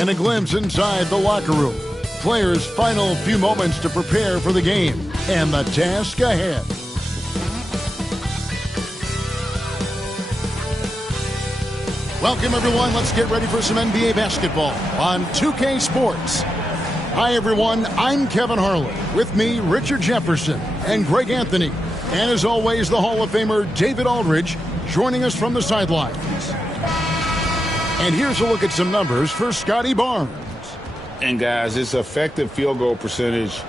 and a glimpse inside the locker room. Players' final few moments to prepare for the game and the task ahead. Welcome, everyone. Let's get ready for some NBA basketball on 2K Sports. Hi, everyone. I'm Kevin Harlan. With me, Richard Jefferson and Greg Anthony. And as always, the Hall of Famer David Aldridge joining us from the sidelines. And here's a look at some numbers for Scotty Barnes. And guys, his effective field goal percentage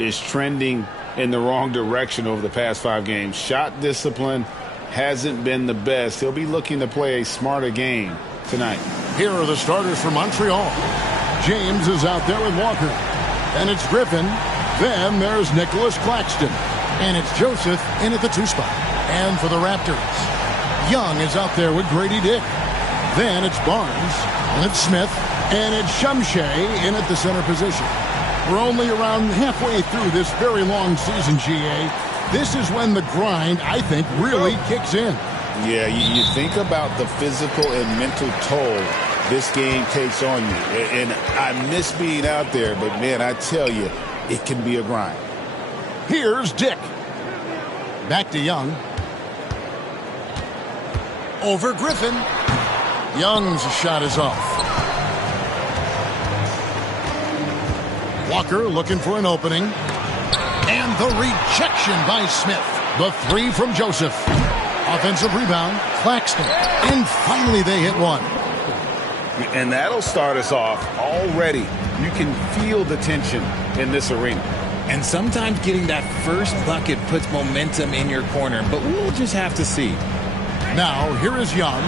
is trending in the wrong direction over the past 5 games. Shot discipline hasn't been the best. He'll be looking to play a smarter game tonight. Here are the starters for Montreal. James is out there with Walker. And it's Griffin. Then there's Nicholas Claxton. And it's Joseph in at the 2 spot. And for the Raptors, Young is out there with Grady Dick. Then it's Barnes. And it's Smith. And it's Shumshay in at the center position. We're only around halfway through this very long season, GA. This is when the grind, I think, really kicks in. Yeah, you think about the physical and mental toll this game takes on you. And I miss being out there, but, man, I tell you, it can be a grind. Here's Dick. Back to Young. Over Griffin. Young's shot is off. Walker looking for an opening. And the rejection by Smith. The 3 from Joseph. Offensive rebound, Claxton. And finally they hit one. And that'll start us off already. You can feel the tension in this arena. And sometimes getting that first bucket puts momentum in your corner, but we'll just have to see. Now, here is Young.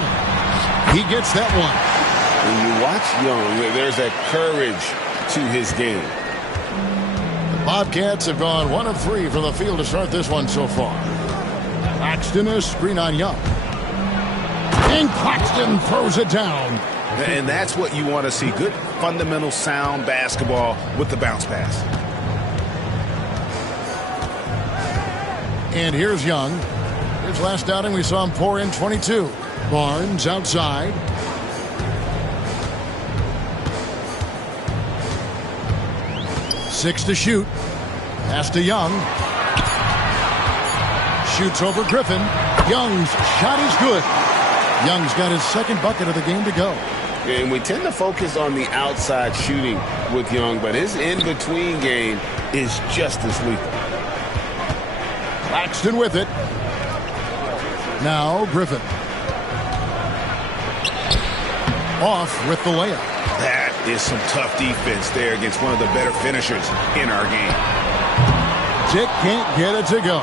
He gets that one. When you watch Young, there's a courage to his game. Bobcats have gone 1 of 3 from the field to start this one so far. Claxton is screen on Young. And Claxton throws it down. And that's what you want to see. Good, fundamental, sound basketball with the bounce pass. And here's Young. His last outing, we saw him pour in 22. Barnes outside. Six to shoot. Pass to Young. Shoots over Griffin. Young's shot is good. Young's got his second bucket of the game to go. And we tend to focus on the outside shooting with Young, but his in-between game is just as lethal. Claxton with it. Now Griffin. Off with the layup. That is some tough defense there against one of the better finishers in our game. Dick can't get it to go.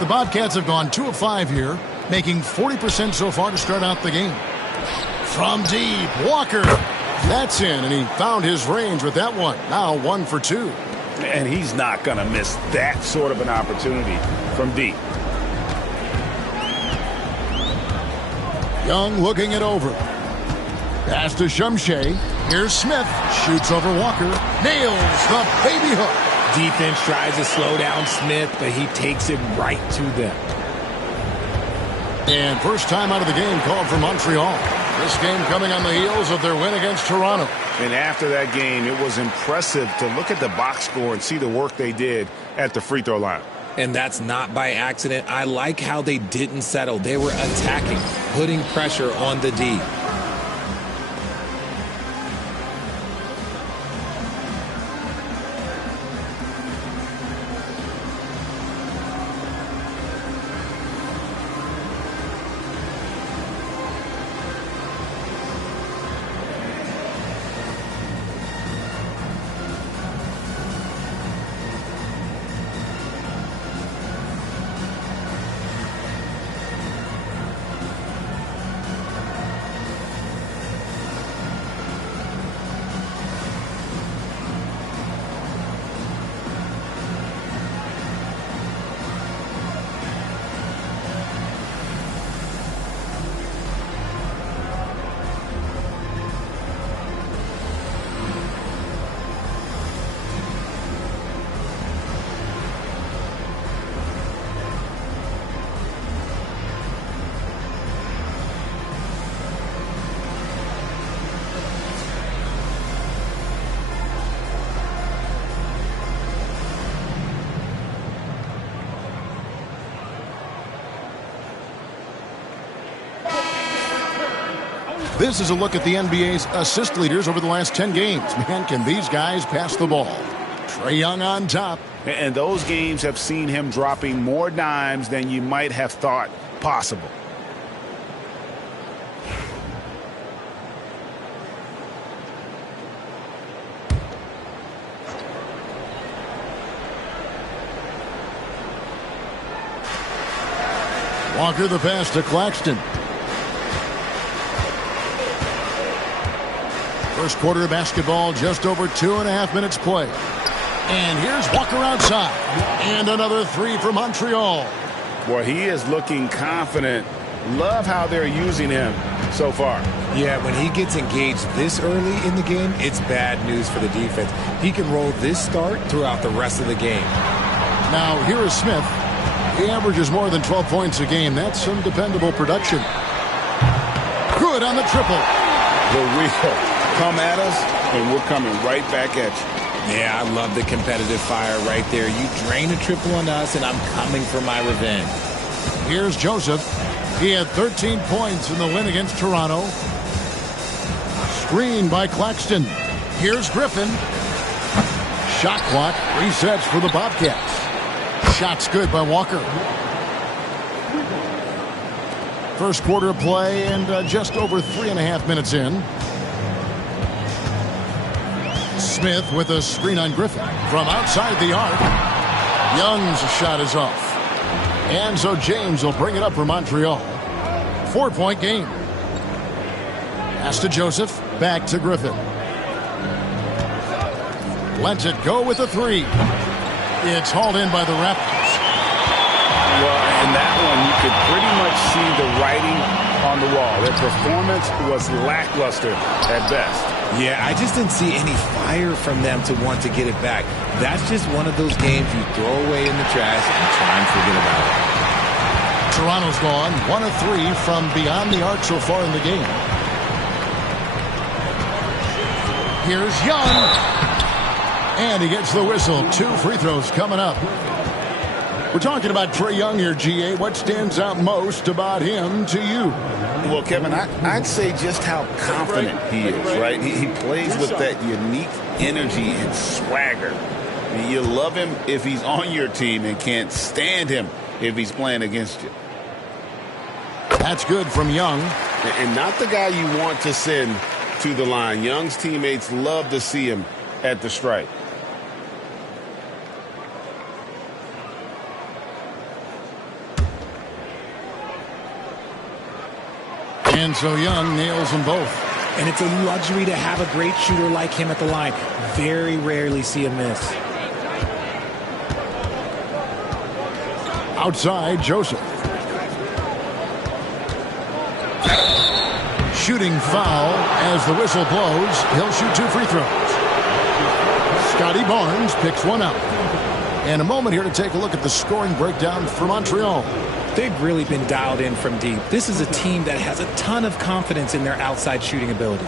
The Bobcats have gone 2 of 5 here, making 40% so far to start out the game. From deep, Walker. That's in, and he found his range with that one. Now 1 for 2. And he's not going to miss that sort of an opportunity from deep. Young looking it over. Pass to Shumshay. Here's Smith. Shoots over Walker. Nails the baby hook. Defense tries to slow down Smith, but he takes it right to them. And first time out of the game called for Montreal. This game coming on the heels of their win against Toronto. And after that game, it was impressive to look at the box score and see the work they did at the free throw line. And that's not by accident. I like how they didn't settle. They were attacking, putting pressure on the D. This is a look at the NBA's assist leaders over the last 10 games. Man, can these guys pass the ball? Trae Young on top. And those games have seen him dropping more dimes than you might have thought possible. Walker the pass to Claxton. First quarter of basketball, just over 2.5 minutes play. And here's Walker outside. And another three for Montreal. Boy, he is looking confident. Love how they're using him so far. Yeah, when he gets engaged this early in the game, it's bad news for the defense. He can roll this start throughout the rest of the game. Now, here is Smith. He averages more than 12 points a game. That's some dependable production. Good on the triple. The wheel. Come at us, and we're coming right back at you. Yeah, I love the competitive fire right there. You drain a triple on us, and I'm coming for my revenge. Here's Joseph. He had 13 points in the win against Toronto. Screen by Claxton. Here's Griffin. Shot clock resets for the Bobcats. Shot's good by Walker. First quarter of play and just over 3.5 minutes in. Smith with a screen on Griffin from outside the arc. Young's shot is off. And so James will bring it up for Montreal. 4-point game. Pass to Joseph. Back to Griffin. Lets it go with a three. It's hauled in by the Raptors. Well, in that one, you could pretty much see the writing on the wall. Their performance was lackluster at best. Yeah, I just didn't see any fire from them to want to get it back. That's just one of those games you throw away in the trash and try and forget about it. Toronto's gone 1 of 3 from beyond the arc so far in the game. Here's Young. And he gets the whistle. 2 free throws coming up. We're talking about Trae Young here, GA. What stands out most about him to you? Well, Kevin, I'd say just how confident he is, right? He plays with that unique energy and swagger. I mean, you love him if he's on your team and can't stand him if he's playing against you. That's good from Young. And not the guy you want to send to the line. Young's teammates love to see him at the stripe. And so Young nails them both. And it's a luxury to have a great shooter like him at the line. Very rarely see a miss. Outside, Joseph. Shooting foul as the whistle blows. He'll shoot 2 free throws. Scotty Barnes picks one up. And a moment here to take a look at the scoring breakdown for Montreal. They've really been dialed in from deep. This is a team that has a ton of confidence in their outside shooting ability.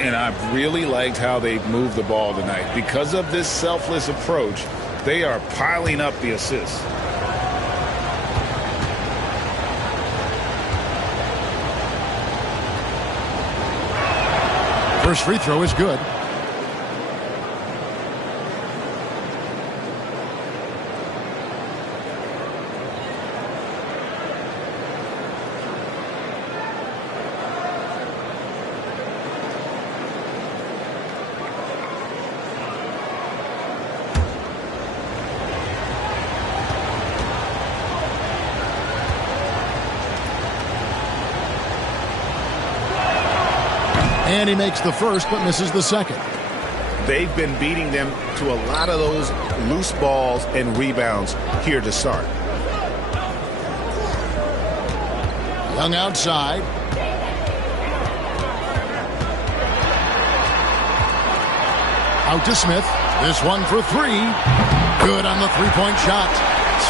And I've really liked how they've moved the ball tonight. Because of this selfless approach, they are piling up the assists. First free throw is good. And he makes the first but misses the second. They've been beating them to a lot of those loose balls and rebounds here to start. Young outside. Out to Smith. This one for 3. Good on the three-point shot.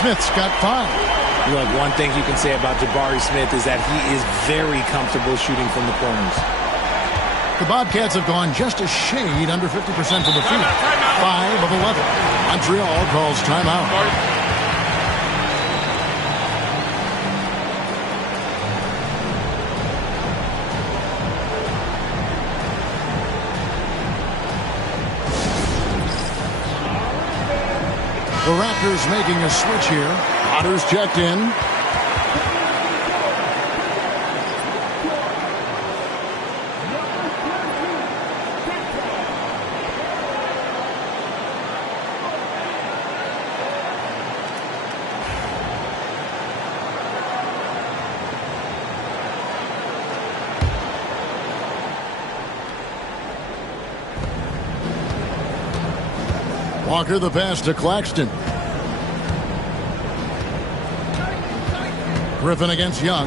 Smith's got 5. Look, one thing you can say about Jarace Smith is that he is very comfortable shooting from the corners. The Bobcats have gone just a shade under 50% from the field. 5 of 11. Montreal calls timeout. Raptors making a switch here. Potter's checked in. Walker the pass to Claxton. Griffin against Young.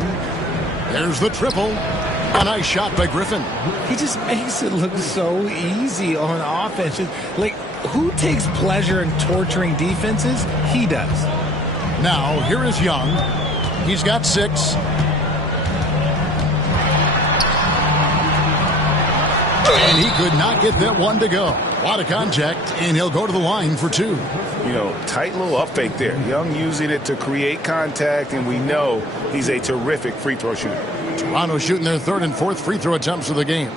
There's the triple. A nice shot by Griffin. He just makes it look so easy on offense. Like, who takes pleasure in torturing defenses? He does. Now, here is Young. He's got 6. And he could not get that one to go. A lot of contact, and he'll go to the line for 2. You know, tight little up fake there. Young using it to create contact, and we know he's a terrific free throw shooter. Toronto shooting their 3rd and 4th free throw attempts of the game.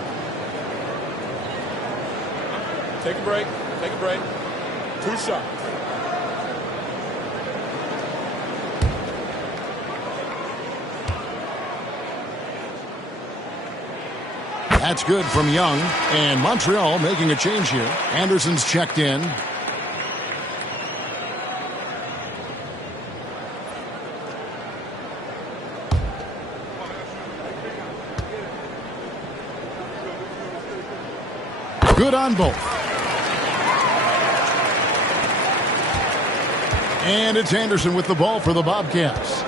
Take a break. Take a break. 2 shots. That's good from Young. And Montreal making a change here. Anderson's checked in. Good on both. And it's Anderson with the ball for the Bobcats.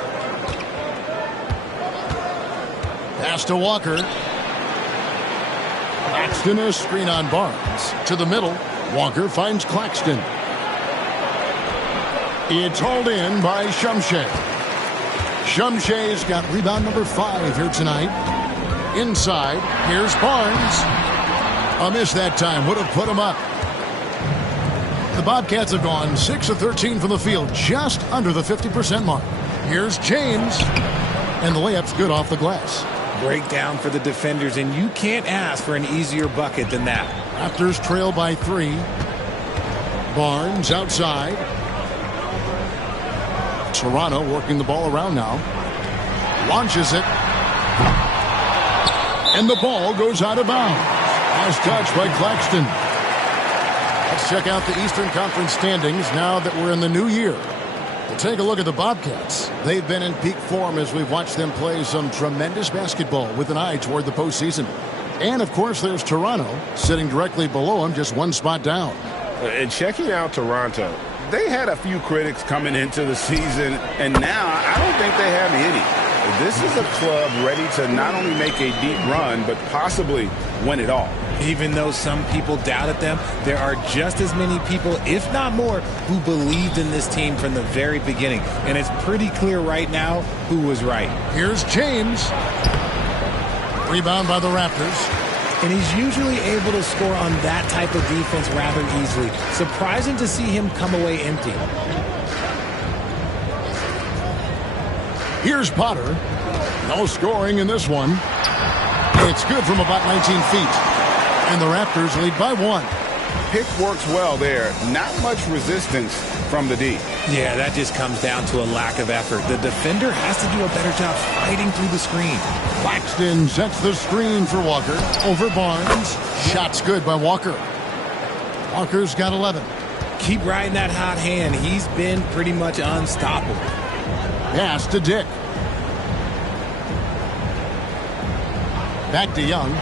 Pass to Walker. Claxton, a screen on Barnes. To the middle. Walker finds Claxton. It's hauled in by Shumshay. Shumshay's got rebound number 5 here tonight. Inside, here's Barnes. A miss that time. Would have put him up. The Bobcats have gone 6 of 13 from the field, just under the 50% mark. Here's James. And the layup's good off the glass. Breakdown for the defenders, and you can't ask for an easier bucket than that. Raptors trail by 3. Barnes outside. Toronto working the ball around now. Launches it. And the ball goes out of bounds. Nice touch by Claxton. Let's check out the Eastern Conference standings now that we're in the new year. We'll take a look at the Bobcats. They've been in peak form as we've watched them play some tremendous basketball with an eye toward the postseason. And, of course, there's Toronto sitting directly below them, just 1 spot down. And checking out Toronto, they had a few critics coming into the season, and now I don't think they have any. This is a club ready to not only make a deep run, but possibly win it all. Even though some people doubted them, there are just as many people, if not more, who believed in this team from the very beginning. And it's pretty clear right now who was right. Here's James. Rebound by the Raptors. And he's usually able to score on that type of defense rather easily. Surprising to see him come away empty. Here's Potter. No scoring in this one. It's good from about 19 feet. And the Raptors lead by 1. Pick works well there. Not much resistance from the D. Yeah, that just comes down to a lack of effort. The defender has to do a better job fighting through the screen. Claxton sets the screen for Walker. Over Barnes. Shot's good by Walker. Walker's got 11. Keep riding that hot hand. He's been pretty much unstoppable. Pass to Dick. Back to Young.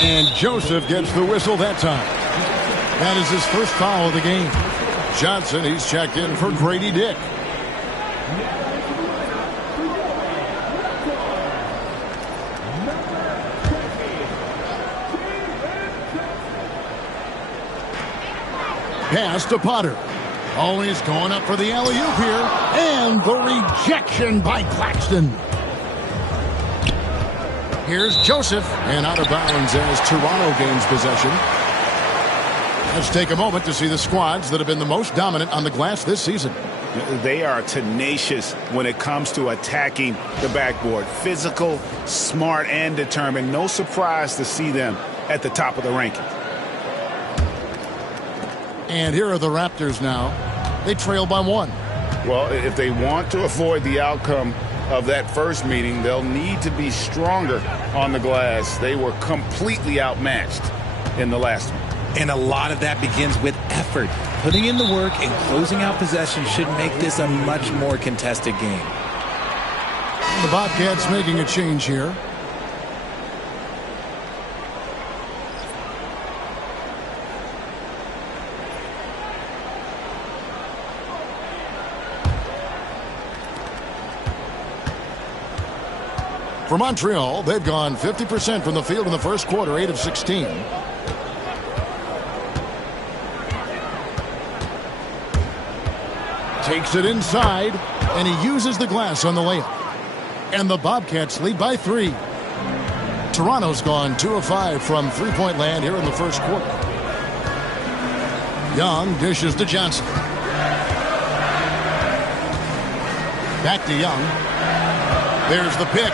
And Joseph gets the whistle that time. That is his first foul of the game. Johnson, he's checked in for Grady Dick. Pass to Potter. Oh, he's going up for the alley-oop here. And the rejection by Claxton. Here's Joseph. And out of bounds as Toronto gains possession. Let's take a moment to see the squads that have been the most dominant on the glass this season. They are tenacious when it comes to attacking the backboard. Physical, smart, and determined. No surprise to see them at the top of the ranking. And here are the Raptors now. They trail by 1. Well, if they want to avoid the outcome of that first meeting, they'll need to be stronger on the glass. They were completely outmatched in the last one. And a lot of that begins with effort. Putting in the work and closing out possession should make this a much more contested game. The Bobcats making a change here. For Montreal, they've gone 50% from the field in the first quarter, 8 of 16. Takes it inside, and he uses the glass on the layup. And the Bobcats lead by 3. Toronto's gone 2 of 5 from three-point land here in the first quarter. Young dishes to Johnson. Back to Young. There's the pick.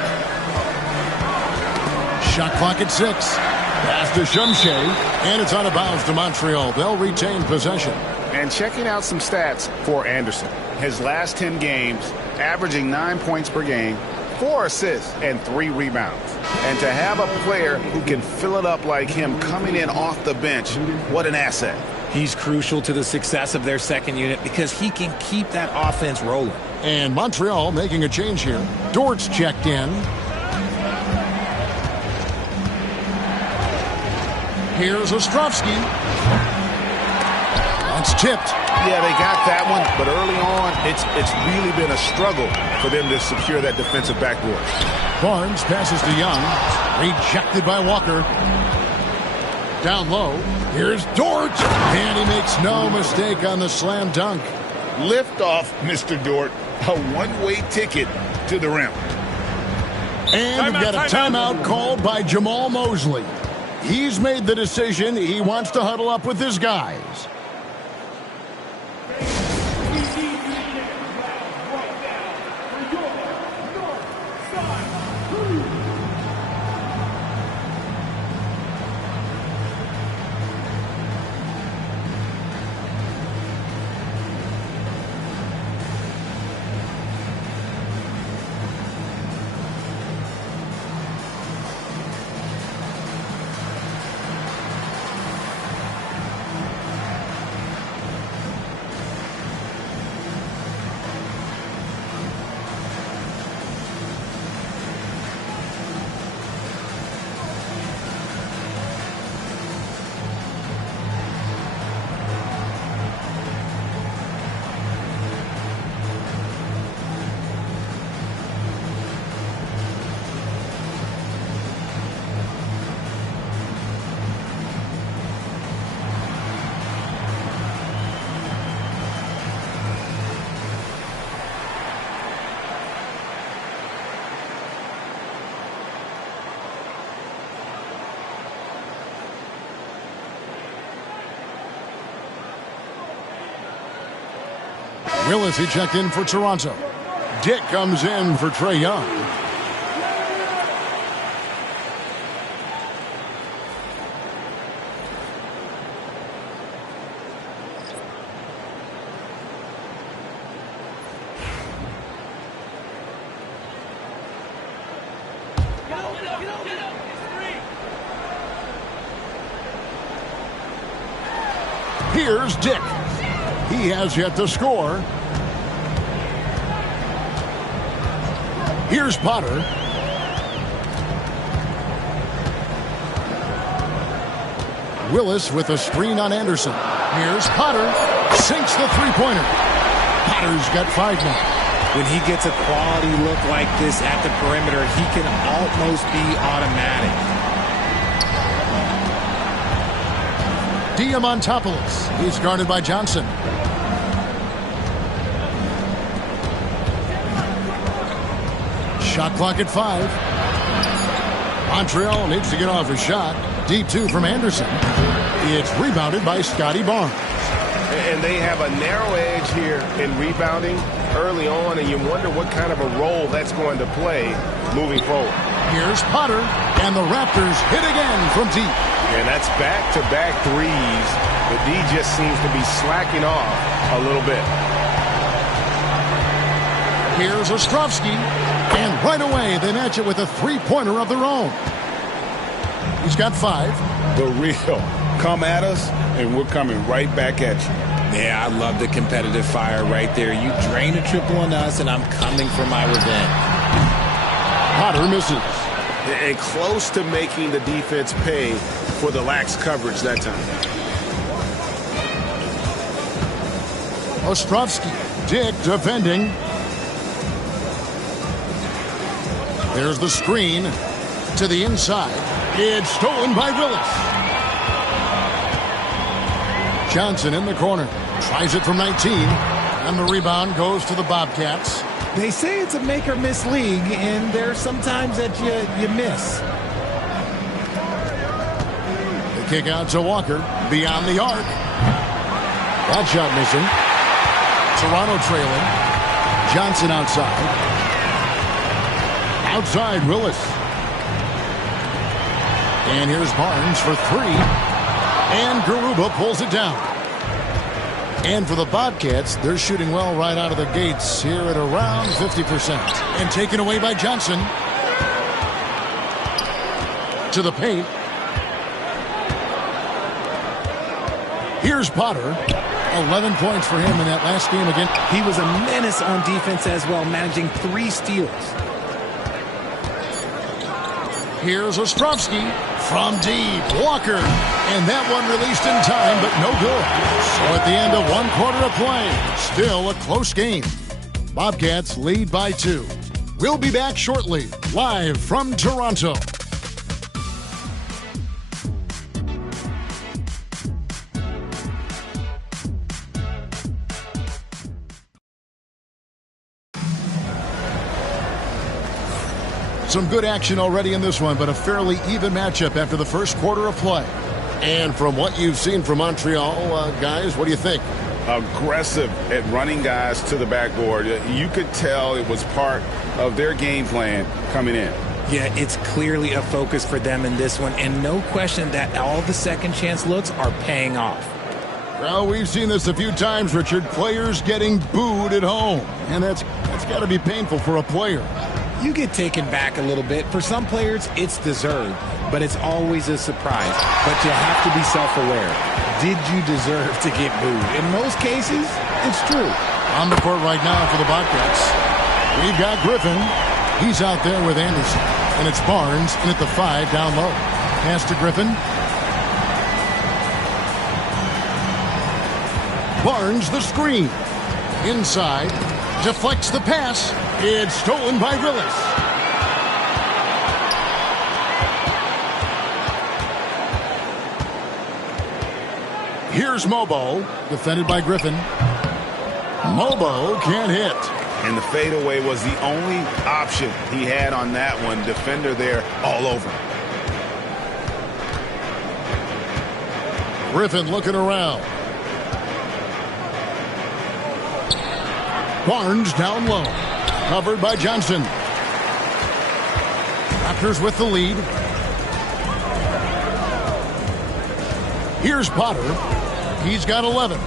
Shot clock at 6. Pass to Shumshay, and it's out of bounds to Montreal. They'll retain possession. And checking out some stats for Anderson. His last 10 games, averaging 9 points per game, 4 assists, and 3 rebounds. And to have a player who can fill it up like him coming in off the bench, what an asset. He's crucial to the success of their second unit because he can keep that offense rolling. And Montreal making a change here. Dort's checked in. Here's Ostrovsky. That's tipped. Yeah, they got that one, but early on, it's really been a struggle for them to secure that defensive backboard. Barnes passes to Young. Rejected by Walker. Down low. Here's Dort. And he makes no mistake on the slam dunk. Lift off, Mr. Dort. A one-way ticket to the rim. And we've got a timeout called by Jamal Mosley. He's made the decision. He wants to huddle up with his guys. Willis, he checked in for Toronto. Dick comes in for Trae Young. Here's Dick. He has yet to score. Here's Potter. Willis with a screen on Anderson. Here's Potter. Sinks the three-pointer. Potter's got 5 now. When he gets a quality look like this at the perimeter, he can almost be automatic. Diamantopoulos. He's guarded by Johnson. Shot clock at 5. Montreal needs to get off a shot. Deep 2 from Anderson. It's rebounded by Scotty Barnes. And they have a narrow edge here in rebounding early on, and you wonder what kind of a role that's going to play moving forward. Here's Potter, and the Raptors hit again from deep. And that's back-to-back threes. The D just seems to be slacking off a little bit. Here's Ostrovsky. And right away, they match it with a three-pointer of their own. He's got 5. The real. Come at us, and we're coming right back at you. Yeah, I love the competitive fire right there. You drain a triple on us, and I'm coming for my revenge. Potter misses. And close to making the defense pay for the lax coverage that time. Ostrovsky. Dick defending. There's the screen to the inside. It's stolen by Willis. Johnson in the corner. Tries it from 19. And the rebound goes to the Bobcats. They say it's a make-or-miss league, and there's sometimes that you miss. The kick out to Walker. Beyond the arc. That shot missing. Toronto trailing. Johnson outside. Outside Willis. And here's Barnes for 3. And Garuba pulls it down. And for the Bobcats, they're shooting well right out of the gates here at around 50%. And taken away by Johnson. To the paint. Here's Potter. 11 points for him in that last game again. He was a menace on defense as well, managing 3 steals. Here's Ostrovsky from deep. Walker. And that one released in time, but no good. So at the end of 1 quarter of play, still a close game. Bobcats lead by 2. We'll be back shortly, live from Toronto. Some good action already in this one, but a fairly even matchup after the first quarter of play. And from what you've seen from Montreal, guys, what do you think? Aggressive at running guys to the backboard. You could tell it was part of their game plan coming in. Yeah, it's clearly a focus for them in this one, and no question that all the second chance looks are paying off. Well, we've seen this a few times, Richard. Players getting booed at home, and that's got to be painful for a player. You get taken back a little bit. For some players, it's deserved, but it's always a surprise. But you have to be self-aware. Did you deserve to get booed? In most cases, it's true. On the court right now for the Bobcats, we've got Griffin. He's out there with Anderson. And it's Barnes in at the 5 down low. Pass to Griffin. Barnes the screen. Inside. Deflects the pass. It's stolen by Willis. Here's Mobo, defended by Griffin. Mobo can't hit. And the fadeaway was the only option he had on that one. Defender there all over. Griffin looking around. Barnes down low. Covered by Johnson. Raptors with the lead. Here's Potter. He's got 11.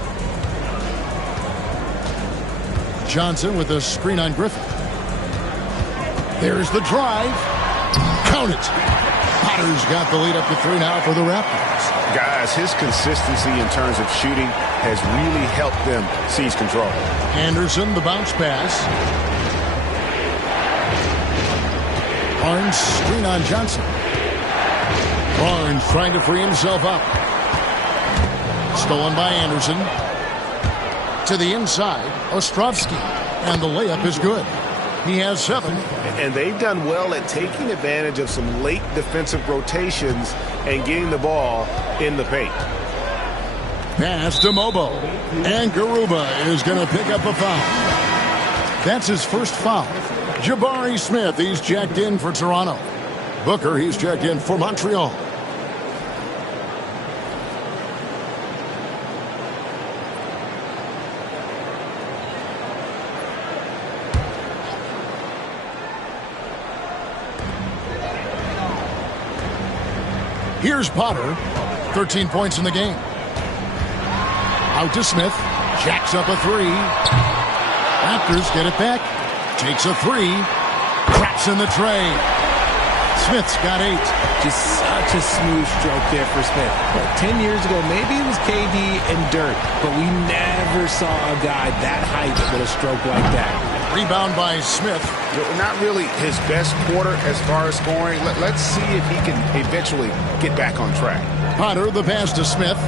Johnson with a screen on Griffin. There's the drive. Count it. Potter's got the lead up to 3 now for the Raptors. Guys, his consistency in terms of shooting has really helped them seize control. Anderson, the bounce pass. Barnes, screen on Johnson. Barnes trying to free himself up. Stolen by Anderson. To the inside, Ostrovsky. And the layup is good. He has 7. And they've done well at taking advantage of some late defensive rotations and getting the ball in the paint. Pass to Mobo. And Garuba is going to pick up a foul. That's his first foul. Jabari Smith, he's checked in for Toronto. Booker, he's checked in for Montreal. Here's Potter. 13 points in the game. Out to Smith. Jacks up a three. Raptors get it back. Takes a three. Traps in the tray. Smith's got 8. Just such a smooth stroke there for Smith. 10 years ago, maybe it was KD and Dirk, but we never saw a guy that height with a stroke like that. Rebound by Smith. Not really his best quarter as far as scoring. Let's see if he can eventually get back on track. Potter, the pass to Smith.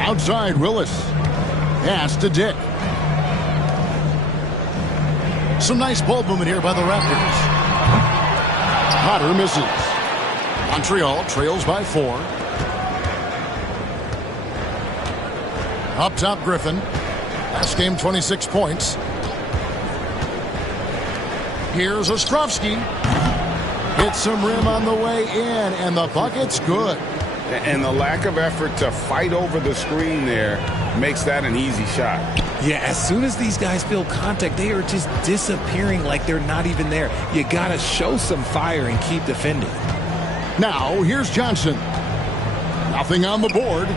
Outside, Willis. Pass to Dick. Some nice ball movement here by the Raptors. Potter misses. Montreal trails by 4. Up top, Griffin. Last game, 26 points. Here's Ostrovsky. Hits some rim on the way in, and the bucket's good. And the lack of effort to fight over the screen there makes that an easy shot. Yeah, as soon as these guys feel contact, they are just disappearing like they're not even there. You got to show some fire and keep defending. Now, here's Johnson. Nothing on the board.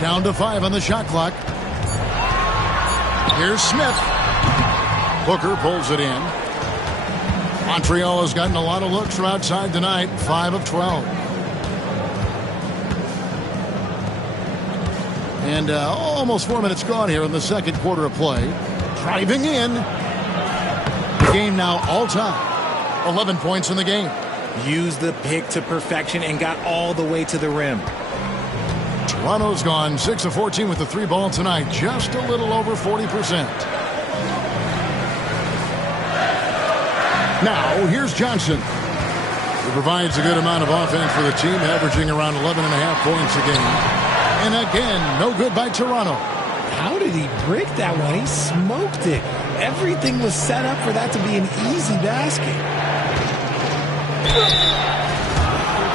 Down to 5 on the shot clock. Here's Smith. Booker pulls it in. Montreal has gotten a lot of looks from outside tonight. 5 of 12. And almost 4 minutes gone here in the second quarter of play. Driving in. The game now all time. 11 points in the game. Used the pick to perfection and got all the way to the rim. Toronto's gone 6 of 14 with the 3 ball tonight. Just a little over 40%. Now, here's Johnson. He provides a good amount of offense for the team, averaging around 11.5 points a game. And again, no good by Toronto. How did he break that one? He smoked it. Everything was set up for that to be an easy basket.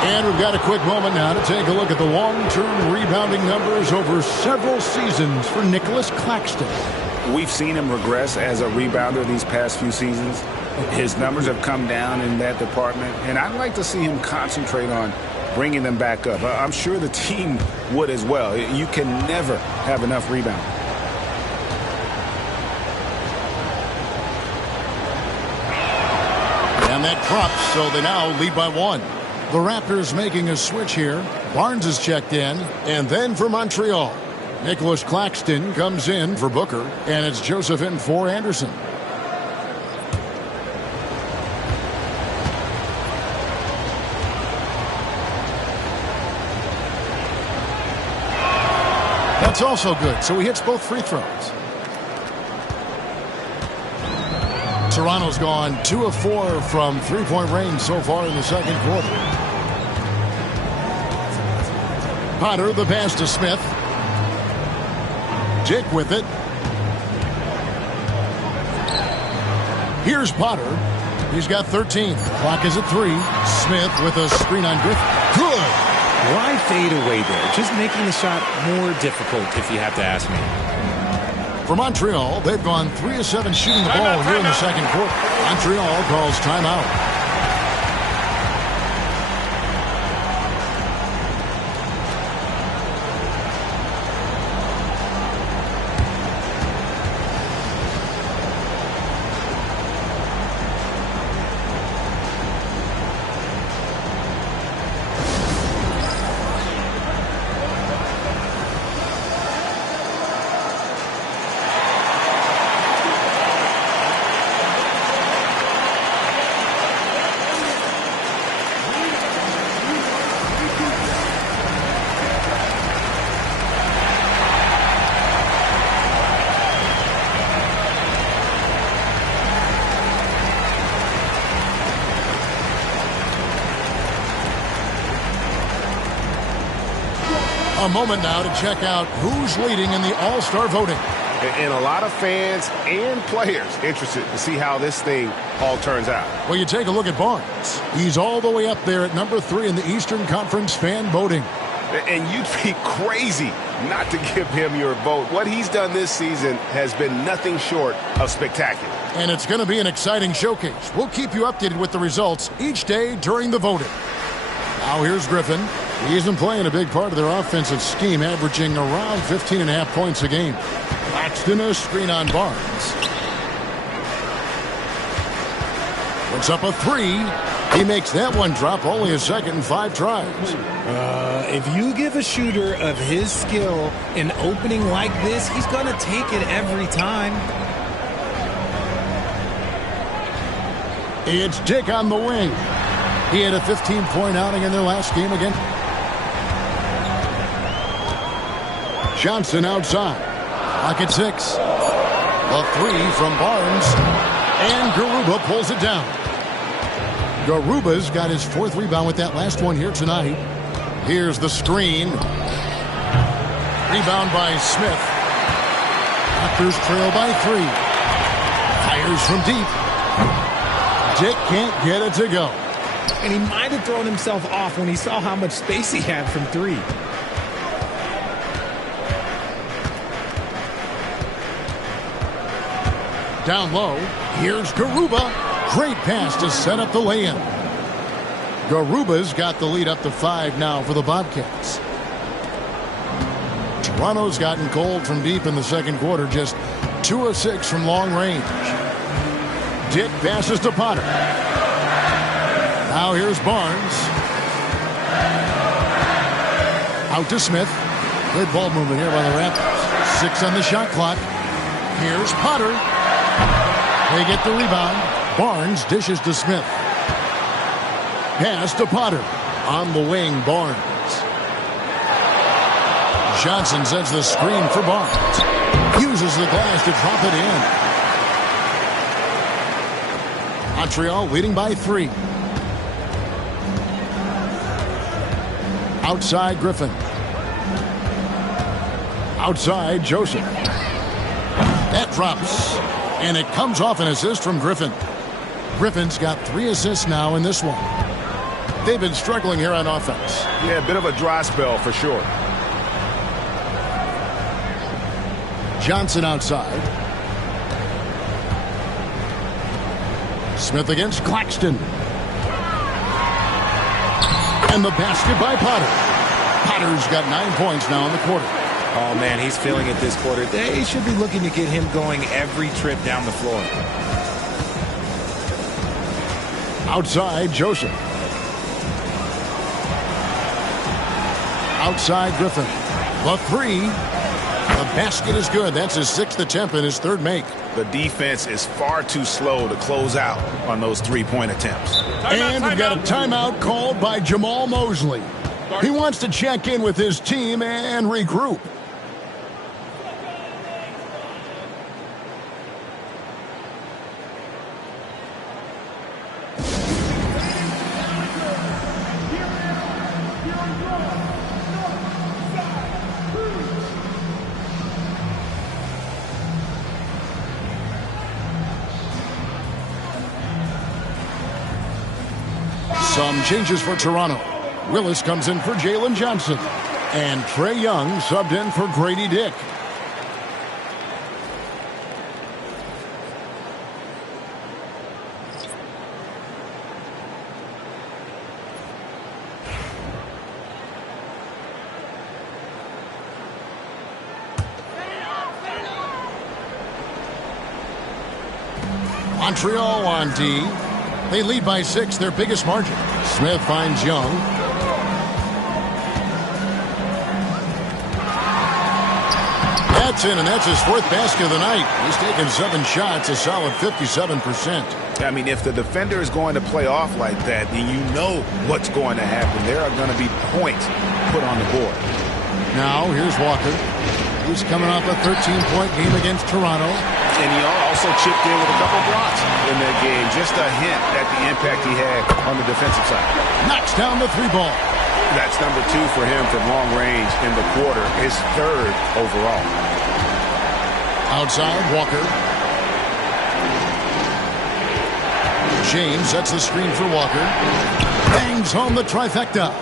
And we've got a quick moment now to take a look at the long-term rebounding numbers over several seasons for Nicholas Claxton. We've seen him regress as a rebounder these past few seasons. His numbers have come down in that department, and I'd like to see him concentrate on bringing them back up. I'm sure the team would as well. You can never have enough rebound. And that drops, so they now lead by 1. The Raptors making a switch here. Barnes is checked in, and then for Montreal, Nicholas Claxton comes in for Booker, and it's Joseph in for Anderson. That's also good, so he hits both free throws. Toronto's gone 2 of 4 from three-point range so far in the second quarter. Potter, the pass to Smith. Dick with it. Here's Potter. He's got 13. Clock is at 3. Smith with a screen on Griffin. Good. Why fade away there? Just making the shot more difficult, if you have to ask me. For Montreal, they've gone 3 of 7 shooting the ball here in the second quarter. Montreal calls timeout. A moment now to check out who's leading in the All-Star voting. And a lot of fans and players interested to see how this thing all turns out. Well, you take a look at Barnes. He's all the way up there at number 3 in the Eastern Conference fan voting. And you'd be crazy not to give him your vote. What he's done this season has been nothing short of spectacular. And it's going to be an exciting showcase. We'll keep you updated with the results each day during the voting. Now here's Griffin. He isn't playing a big part of their offensive scheme, averaging around 15.5 points a game. Claxton, a screen on Barnes. Puts up a three. He makes that one drop, only a second and 5 tries. If you give a shooter of his skill an opening like this, he's going to take it every time. It's Dick on the wing. He had a 15-point outing in their last game again. Johnson outside. Clock at 6. A three from Barnes. And Garuba pulls it down. Garuba's got his 4th rebound with that last one here tonight. Here's the screen. Rebound by Smith. Raptors trail by 3. Fires from deep. Dick can't get it to go. And he might have thrown himself off when he saw how much space he had from 3. Down low, here's Garuba. Great pass to set up the lay-in. Garuba's got the lead up to 5 now for the Bobcats. Toronto's gotten cold from deep in the second quarter, just 2 of 6 from long range. Dick passes to Potter. Now here's Barnes. Out to Smith. Good ball movement here by the Raptors. 6 on the shot clock. Here's Potter. They get the rebound. Barnes dishes to Smith. Pass to Potter. On the wing, Barnes. Johnson sends the screen for Barnes. Uses the glass to drop it in. Montreal leading by 3. Outside Griffin. Outside Joseph. That drops. And it comes off an assist from Griffin. Griffin's got 3 assists now in this one. They've been struggling here on offense. Yeah, a bit of a dry spell for sure. Johnson outside. Smith against Claxton. And the basket by Potter. Potter's got 9 points now in the quarter. Oh, man, he's feeling it this quarter. They should be looking to get him going every trip down the floor. Outside, Joseph. Outside, Griffin. The 3. The basket is good. That's his 6th attempt and his 3rd make. The defense is far too slow to close out on those 3-point attempts. And we've got a timeout called by Jamal Mosley. He wants to check in with his team and regroup. Some changes for Toronto. Willis comes in for Jalen Johnson. And Trae Young subbed in for Grady Dick. Montreal on D. They lead by 6, their biggest margin. Smith finds Young. That's in, and that's his 4th basket of the night. He's taken 7 shots, a solid 57%. I mean, if the defender is going to play off like that, then you know what's going to happen. There are going to be points put on the board. Now, here's Walker. He's coming off a 13-point game against Toronto. And he also chipped in with a couple blocks in that game. Just a hint at the impact he had on the defensive side. Knocks down the 3-ball. That's number 2 for him from long range in the quarter. His 3rd overall. Outside, Walker. James sets the screen for Walker. Bangs home the trifecta.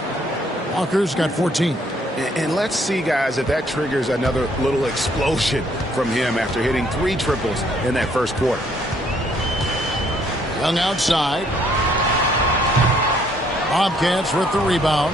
Walker's got 14. And let's see, guys, if that triggers another little explosion from him after hitting 3 triples in that first quarter. Young outside. Bobcats with the rebound.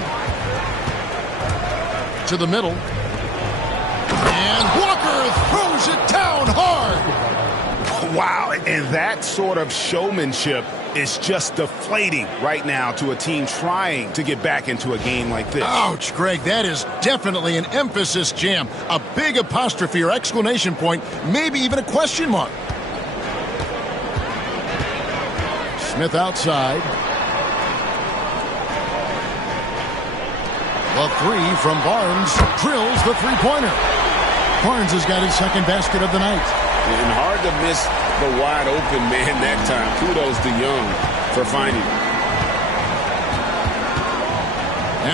To the middle. And Walker throws it down hard. Wow, and that sort of showmanship is just deflating right now to a team trying to get back into a game like this. Ouch, Greg, that is definitely an emphasis jam. A big apostrophe or exclamation point, maybe even a question mark. Smith outside. The three from Barnes drills the three-pointer. Barnes has got his second basket of the night. And hard to miss the wide open man that time. Kudos to Young for finding him.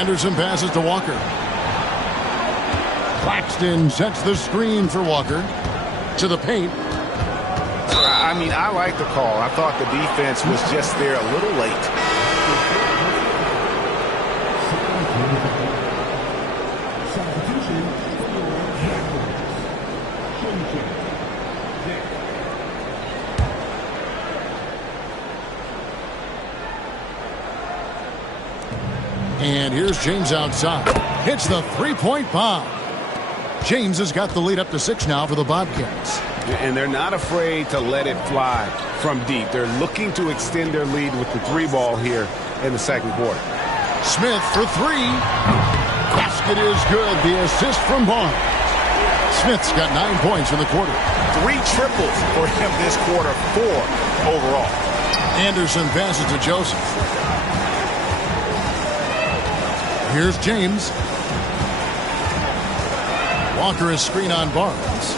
Anderson passes to Walker. Claxton sets the screen for Walker. To the paint. I mean, I like the call. I thought the defense was just there a little late. And here's James outside. Hits the three-point bomb. James has got the lead up to 6 now for the Bobcats. And they're not afraid to let it fly from deep. They're looking to extend their lead with the 3-ball here in the second quarter. Smith for 3. Basket is good. The assist from Barnes. Smith's got 9 points in the quarter. 3 triples for him this quarter, 4 overall. Anderson passes to Joseph. Here's James. Walker is screen on Barnes.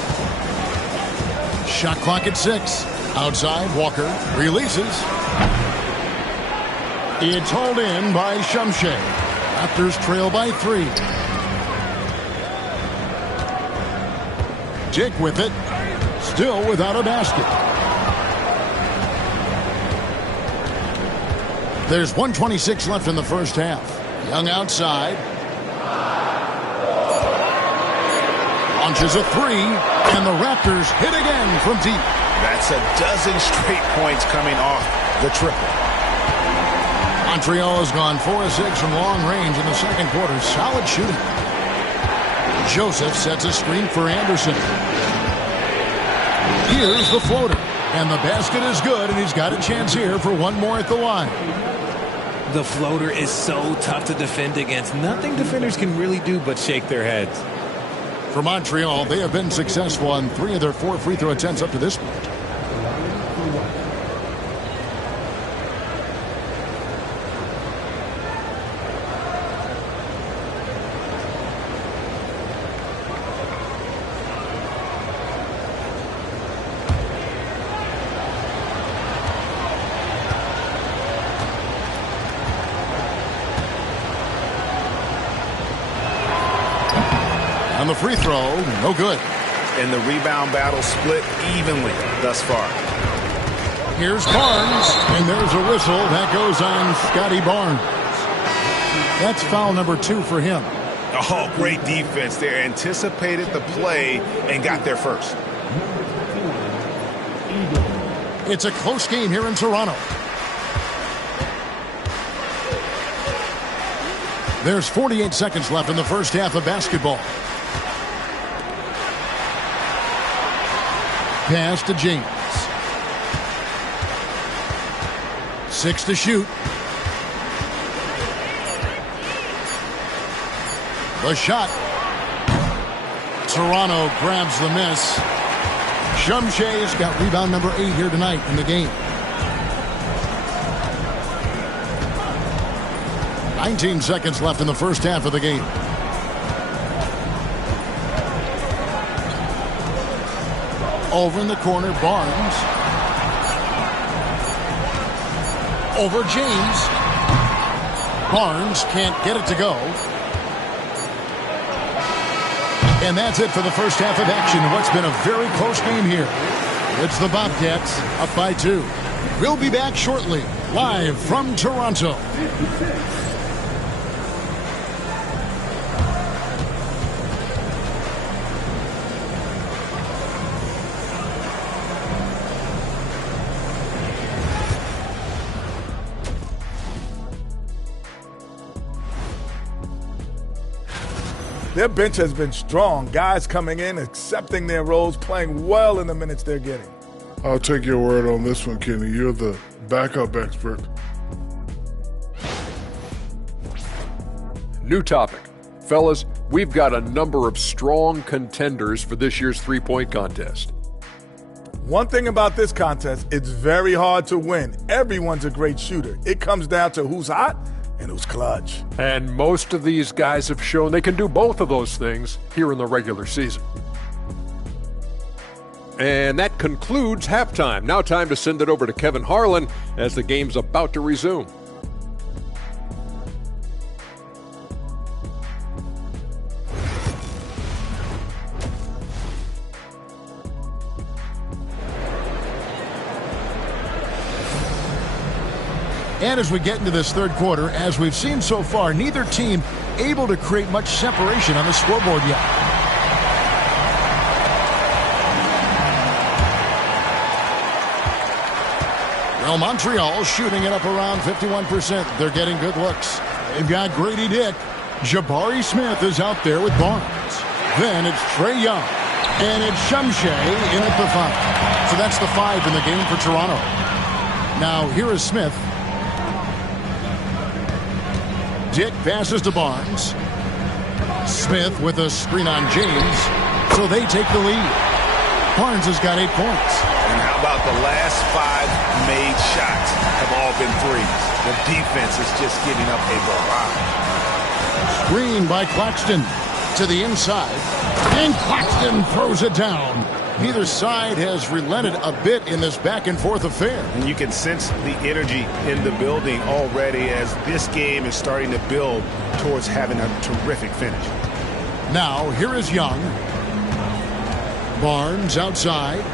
Shot clock at 6. Outside, Walker releases. It's hauled in by Shumshay. Raptors trail by 3. Dick with it. Still without a basket. There's 1:26 left in the first half. Young outside. Launches a 3, and the Raptors hit again from deep. That's a dozen straight points coming off the triple. Montreal has gone 4 of 6 from long range in the second quarter. Solid shooting. Joseph sets a screen for Anderson. Here's the floater, and the basket is good, and he's got a chance here for one more at the line. The floater is so tough to defend against. Nothing defenders can really do but shake their heads. For Montreal, they have been successful on 3 of their 4 free throw attempts up to this point. On the free throw, no good. And the rebound battle split evenly thus far. Here's Barnes, and there's a whistle. That goes on Scotty Barnes. That's foul number 2 for him. Oh, great defense there. Anticipated the play and got there first. It's a close game here in Toronto. There's 48 seconds left in the first half of basketball. Pass to James. 6 to shoot. The shot. Toronto grabs the miss. Shumshay's got rebound number 8 here tonight in the game. 19 seconds left in the first half of the game. Over in the corner, Barnes. Over James. Barnes can't get it to go. And that's it for the first half of action in what's been a very close game here. It's the Bobcats up by 2. We'll be back shortly, live from Toronto. Their bench has been strong. Guys coming in, accepting their roles, playing well in the minutes they're getting. I'll take your word on this one, Kenny. You're the backup expert. New topic. Fellas, we've got a number of strong contenders for this year's three-point contest. One thing about this contest, it's very hard to win. Everyone's a great shooter. It comes down to who's hot and who's clutch. And most of these guys have shown they can do both of those things here in the regular season. And that concludes halftime. Now time to send it over to Kevin Harlan as the game's about to resume. And as we get into this third quarter, as we've seen so far, neither team able to create much separation on the scoreboard yet. Well, Montreal shooting it up around 51%. They're getting good looks. They've got Grady Dick. Jabari Smith is out there with Barnes. Then it's Trae Young. And it's Shumshay in at the 5. So that's the 5 in the game for Toronto. Now here is Smith. Dick passes to Barnes. Smith with a screen on James. So they take the lead. Barnes has got 8 points. And how about the last 5 made shots have all been threes? The defense is just giving up a barrage. Screen by Claxton to the inside. And Claxton throws it down. Neither side has relented a bit in this back-and-forth affair. And you can sense the energy in the building already as this game is starting to build towards having a terrific finish. Now, here is Young. Barnes outside.